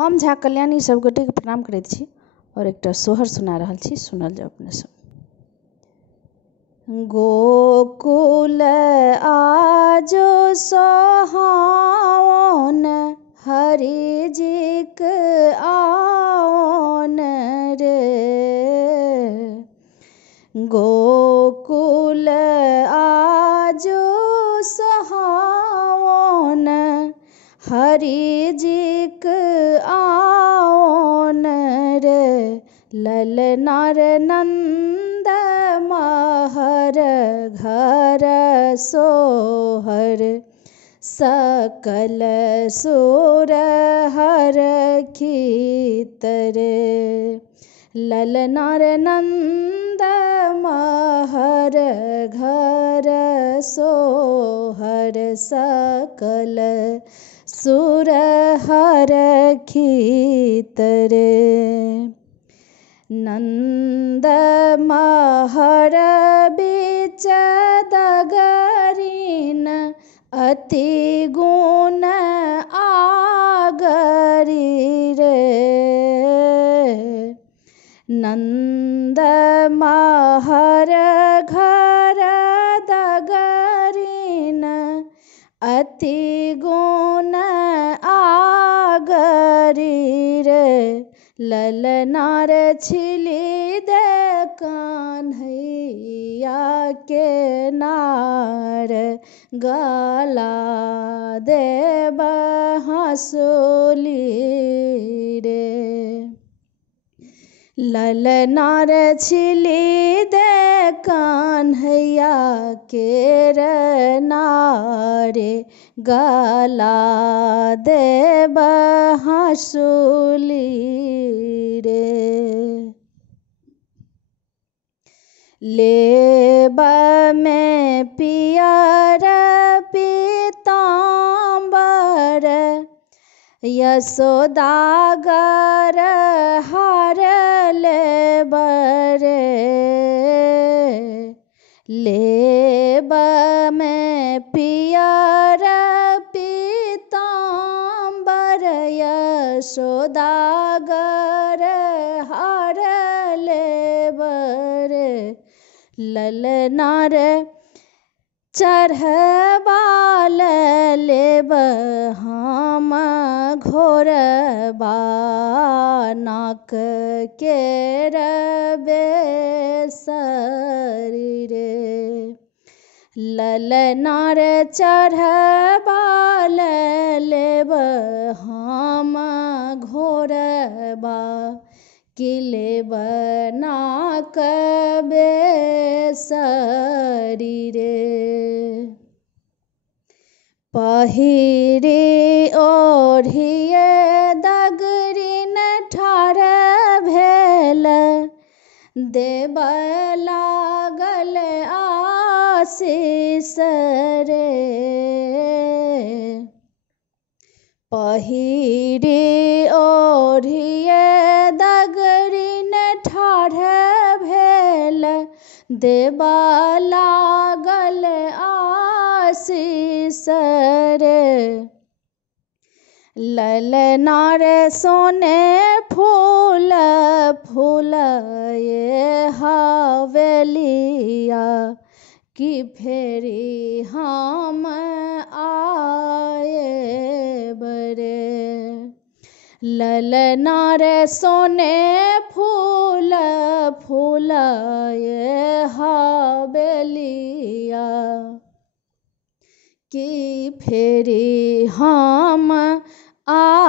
हम झा कल्याणी सब गोटे के प्रणाम करैत छी और एकटा सोहर सुना रहल छी, सुनल जाओ अपने सब। गोकुल आजो सोहावन हरि जीक आवन रे। गोकुल आजो सोहावन हरि जीक आवन रे। ललनार नंद महर घर सोहर सकल सुर हर खीतर। ललनार नंद महर घर सोहर सकल सुर हर खीतर। नंद महर बीच दगरीन अति गुण आगरी रे। नंद महर घर दगरीन अति गुण आगरी रे। ललनार छिली दे कान्हैया के नार गला देब हंसुली रे। ललनार छिली दे कान्हैया के नारे गला देब हंसुली रे। लेब में पियर पीताम्बर यशोदागर हार लेब रे। लेब में पियर पीताम्बर यशोदागर हार लेब रे। ललनार चढ़बाल लेब हम घोरबा नाक केर बेसरी रे। ललनार चढ़बाल लेब हम घोरबा कि लेब नाक बेसरी रे। पहिरी ओढ़िए दगरीन ठाढ़ भेल देब लागल आशीष रे। पहिरी ओढ़िए दगरीन ठाढ़ भेल देब लागल आशीष रे। ललनार सोने फूल फूल ये हवेलिया कि फेरी हम आए बरे। ललनार सोने फूल फूल ये हवेलिया कि फेरी हम आ